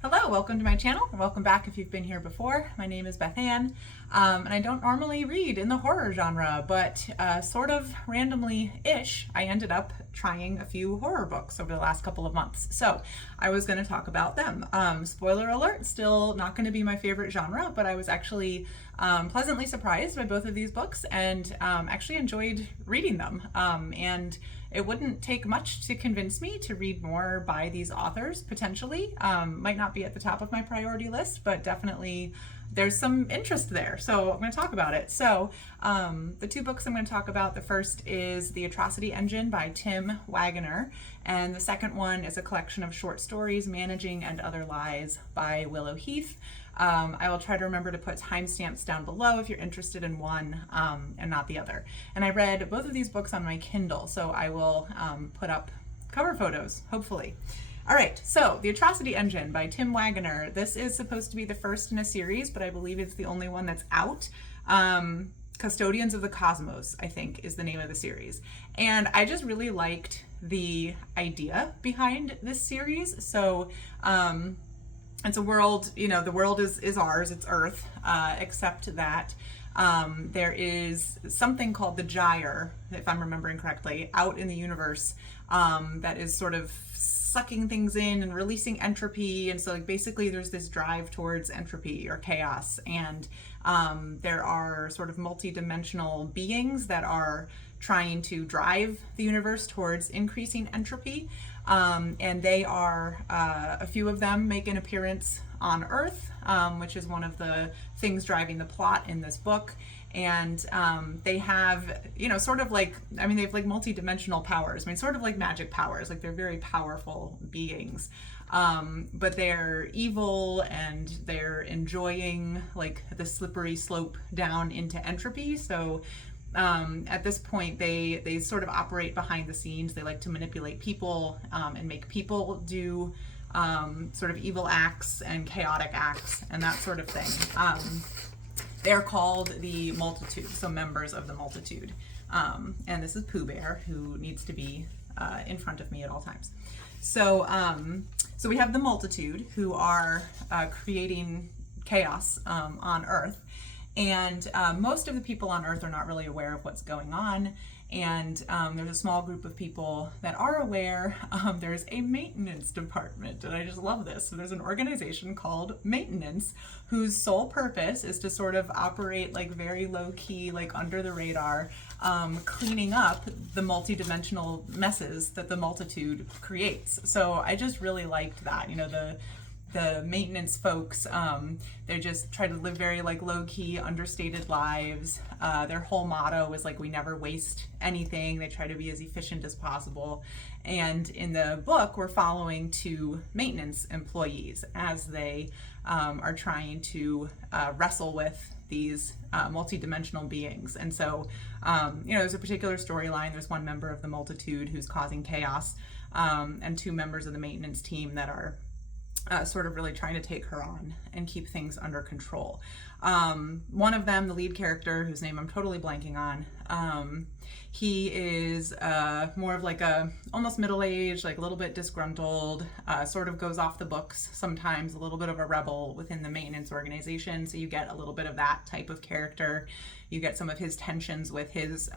Hello, welcome to my channel. Welcome back if you've been here before. My name is Beth Ann, and I don't normally read in the horror genre, but sort of randomly-ish, I ended up trying a few horror books over the last couple of months. So I was going to talk about them. Spoiler alert, still not going to be my favorite genre, but I was actually pleasantly surprised by both of these books and actually enjoyed reading them. And it wouldn't take much to convince me to read more by these authors, potentially. Might not be at the top of my priority list, but definitely there's some interest there. So I'm going to talk about it. So the two books I'm going to talk about, the first is The Atrocity Engine by Tim Waggoner, and the second one is a collection of short stories, Managing and Other Lies by Willow Heath. I will try to remember to put timestamps down below if you're interested in one and not the other. And I read both of these books on my Kindle, so I will put up cover photos, hopefully. All right, so The Atrocity Engine by Tim Waggoner. This is supposed to be the first in a series, but I believe it's the only one that's out. Custodians of the Cosmos, I think, is the name of the series. And I just really liked the idea behind this series. So it's a world, you know, the world is ours, it's Earth, except that there is something called the Gyre, if I'm remembering correctly, out in the universe that is sort of sucking things in and releasing entropy. And so like basically there's this drive towards entropy or chaos, and there are sort of multi-dimensional beings that are trying to drive the universe towards increasing entropy. And they are, a few of them make an appearance on Earth, which is one of the things driving the plot in this book. And they have, you know, sort of like, I mean, they have like multi-dimensional powers. I mean, sort of like magic powers, like they're very powerful beings. But they're evil and they're enjoying like the slippery slope down into entropy. So at this point, they sort of operate behind the scenes. They like to manipulate people and make people do sort of evil acts and chaotic acts and that sort of thing. They're called the Multitude, so members of the Multitude. And this is Pooh Bear, who needs to be in front of me at all times. So, so we have the Multitude, who are creating chaos on Earth. And most of the people on Earth are not really aware of what's going on. And there's a small group of people that are aware. There's a maintenance department, and I just love this. So there's an organization called Maintenance, whose sole purpose is to sort of operate like very low key, like under the radar, cleaning up the multi-dimensional messes that the Multitude creates. So I just really liked that, you know, the maintenance folks, they just try to live very like low-key, understated lives. Their whole motto is like, we never waste anything. They try to be as efficient as possible. And in the book, we're following two maintenance employees as they are trying to wrestle with these multi-dimensional beings. And so, you know, there's a particular storyline. There's one member of the Multitude who's causing chaos, and two members of the maintenance team that are sort of really trying to take her on and keep things under control. One of them, the lead character, whose name I'm totally blanking on, he is more of like a almost middle-aged, like a little bit disgruntled, sort of goes off the books sometimes, a little bit of a rebel within the maintenance organization. So you get a little bit of that type of character. You get some of his tensions with his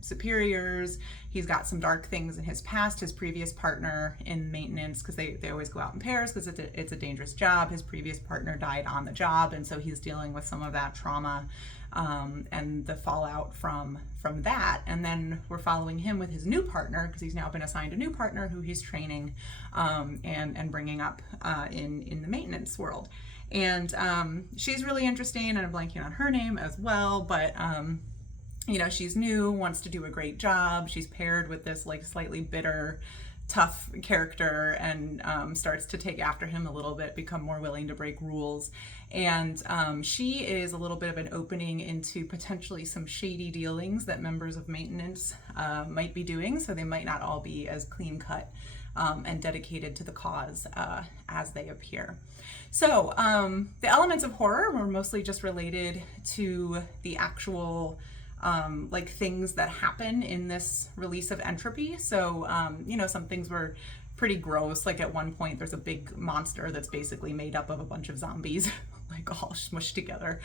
superiors. He's got some dark things in his past. His previous partner in maintenance, because they always go out in pairs because it's a dangerous job. His previous partner died on the job, and so he's dealing with some of that trauma and the fallout from that. And then we're following him with his new partner, because he's now been assigned a new partner who he's training and bringing up in the maintenance world. And she's really interesting, and I'm blanking on her name as well, but you know, she's new, wants to do a great job. She's paired with this like slightly bitter, tough character, and starts to take after him a little bit, become more willing to break rules. And she is a little bit of an opening into potentially some shady dealings that members of maintenance might be doing, so they might not all be as clean cut and dedicated to the cause as they appear. So the elements of horror were mostly just related to the actual like things that happen in this release of entropy. So you know, some things were pretty gross. Like at one point there's a big monster that's basically made up of a bunch of zombies like all smushed together.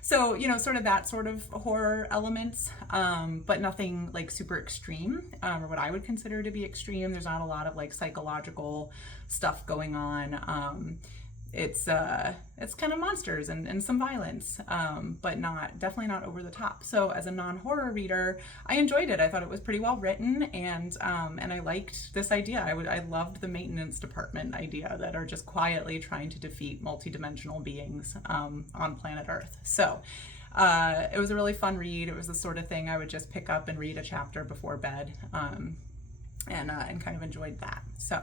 So, you know, sort of that sort of horror elements, but nothing like super extreme, or what I would consider to be extreme. There's not a lot of like psychological stuff going on. It's kind of monsters and some violence, but definitely not over the top. So as a non-horror reader, I enjoyed it. I thought it was pretty well written, and I liked this idea. I loved the maintenance department idea that are just quietly trying to defeat multidimensional beings on planet Earth. So it was a really fun read. It was the sort of thing I would just pick up and read a chapter before bed, and kind of enjoyed that. So.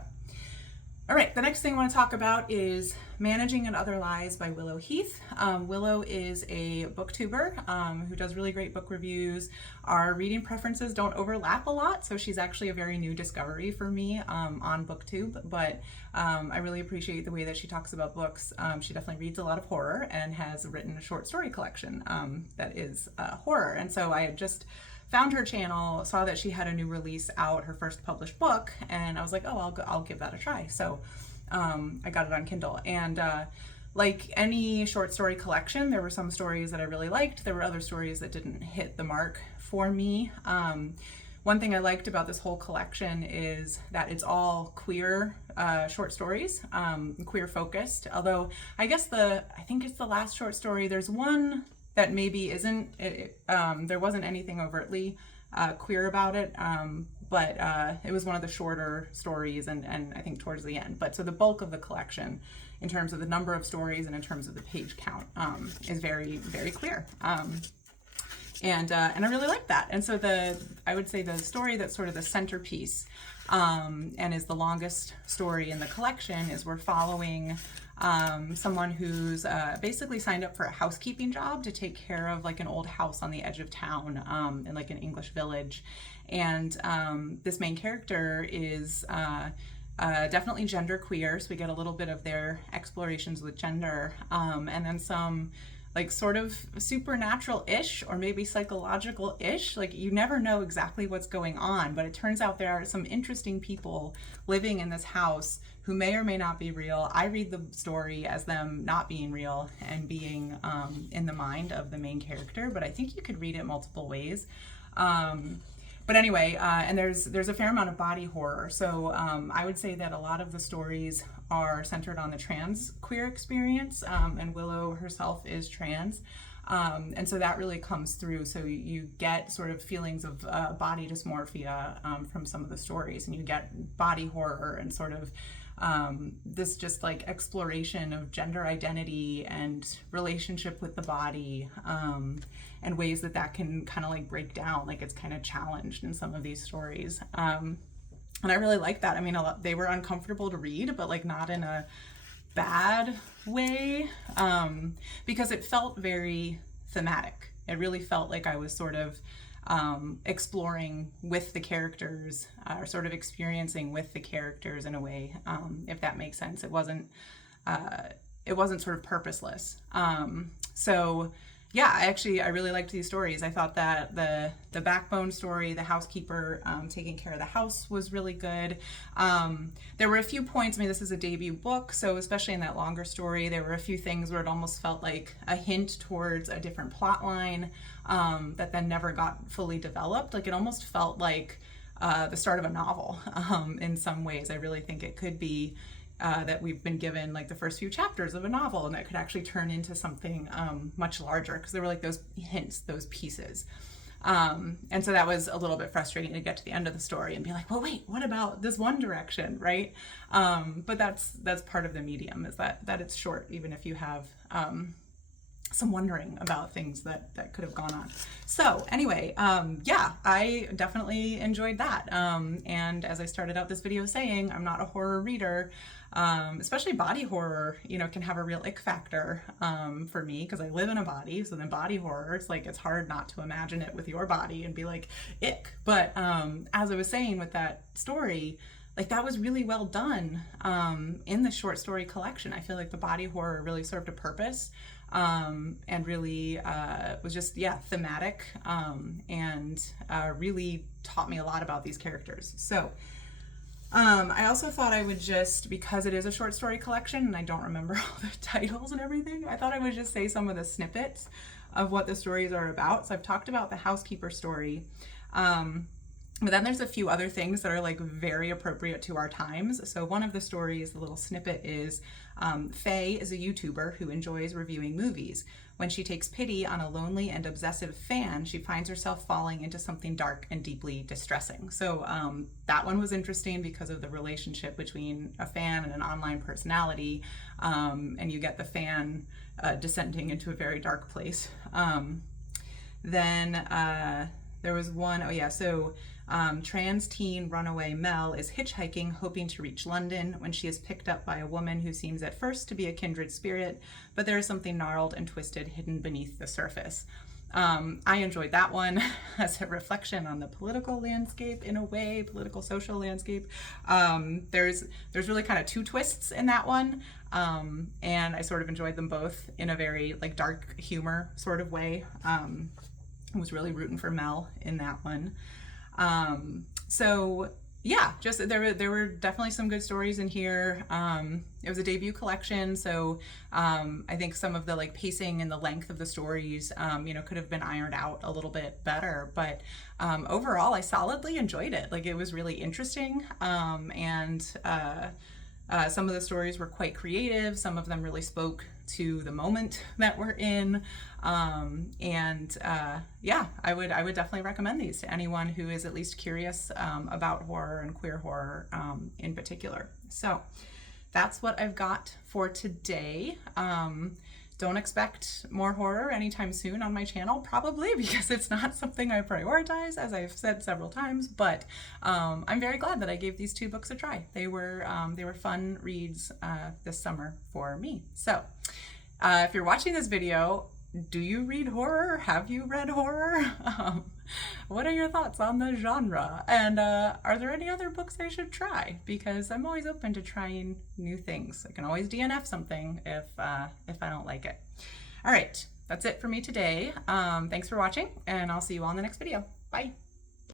All right, the next thing I want to talk about is Managing and Other Lies by Willow Heath. Willow is a booktuber who does really great book reviews. Our reading preferences don't overlap a lot, so she's actually a very new discovery for me on BookTube, but I really appreciate the way that she talks about books. She definitely reads a lot of horror and has written a short story collection that is horror, and so I had just found her channel, saw that she had a new release out, her first published book, and I was like, oh, I'll give that a try. So I got it on Kindle, and like any short story collection, there were some stories that I really liked. There were other stories that didn't hit the mark for me. One thing I liked about this whole collection is that it's all queer short stories, queer focused, although I think it's the last short story. There's one that maybe isn't, there wasn't anything overtly queer about it, but it was one of the shorter stories, and I think towards the end. But so the bulk of the collection, in terms of the number of stories and in terms of the page count, is very, very queer. And I really like that. And so I would say the story that's sort of the centerpiece and is the longest story in the collection is we're following someone who's basically signed up for a housekeeping job to take care of like an old house on the edge of town in like an English village. And this main character is definitely genderqueer, so we get a little bit of their explorations with gender, and then some like sort of supernatural-ish or maybe psychological-ish. Like you never know exactly what's going on, but it turns out there are some interesting people living in this house who may or may not be real. I read the story as them not being real and being in the mind of the main character, but I think you could read it multiple ways. But anyway, and there's a fair amount of body horror. So I would say that a lot of the stories are centered on the trans queer experience, and Willow herself is trans. And so that really comes through. So you get sort of feelings of body dysmorphia from some of the stories, and you get body horror and sort of this just like exploration of gender identity and relationship with the body, and ways that can kind of like break down, like it's kind of challenged in some of these stories. And I really like that. I mean, they were uncomfortable to read, but like not in a bad way, because it felt very thematic. It really felt like I was sort of exploring with the characters, or sort of experiencing with the characters in a way, if that makes sense. It wasn't sort of purposeless. So yeah, I really liked these stories. I thought that the backbone story, the housekeeper taking care of the house, was really good. There were a few points, I mean, this is a debut book, so especially in that longer story, there were a few things where it almost felt like a hint towards a different plot line that then never got fully developed. Like it almost felt like the start of a novel in some ways. I really think it could be that we've been given like the first few chapters of a novel, and that could actually turn into something much larger, because there were like those hints, those pieces. And so that was a little bit frustrating to get to the end of the story and be like, well, wait, what about this one direction, right? But that's part of the medium, is that it's short, even if you have some wondering about things that could have gone on. So anyway, yeah, I definitely enjoyed that. And as I started out this video saying, I'm not a horror reader. Especially body horror, can have a real ick factor for me, because I live in a body. So then body horror, it's hard not to imagine it with your body and be like, ick. But as I was saying with that story, like that was really well done in the short story collection. I feel like the body horror really served a purpose, and really was just, thematic, and really taught me a lot about these characters. So I also thought I would just, because it is a short story collection and I don't remember all the titles and everything, I thought I would just say some of the snippets of what the stories are about. So I've talked about the housekeeper story. But then there's a few other things that are like very appropriate to our times. So one of the stories, the little snippet is, Faye is a YouTuber who enjoys reviewing movies. When she takes pity on a lonely and obsessive fan, she finds herself falling into something dark and deeply distressing. So that one was interesting because of the relationship between a fan and an online personality. And you get the fan descending into a very dark place. Then there was one, oh yeah, so trans teen runaway Mel is hitchhiking, hoping to reach London when she is picked up by a woman who seems at first to be a kindred spirit, but there is something gnarled and twisted hidden beneath the surface. I enjoyed that one as a reflection on the political landscape, in a way, political social landscape. There's really kind of two twists in that one, and I sort of enjoyed them both in a very like dark humor sort of way. I was really rooting for Mel in that one. So yeah, just there were definitely some good stories in here. It was a debut collection, so I think some of the like pacing and the length of the stories, could have been ironed out a little bit better. But overall, I solidly enjoyed it. Like, it was really interesting, and some of the stories were quite creative. Some of them really spoke to the moment that we're in. Yeah, I would definitely recommend these to anyone who is at least curious about horror and queer horror in particular. So that's what I've got for today. Don't expect more horror anytime soon on my channel, probably, because it's not something I prioritize, as I've said several times, but I'm very glad that I gave these two books a try. They were fun reads this summer for me. So if you're watching this video, do you read horror? Have you read horror? What are your thoughts on the genre? And are there any other books I should try? Because I'm always open to trying new things. I can always DNF something if I don't like it. All right, that's it for me today. Thanks for watching, and I'll see you all in the next video. Bye.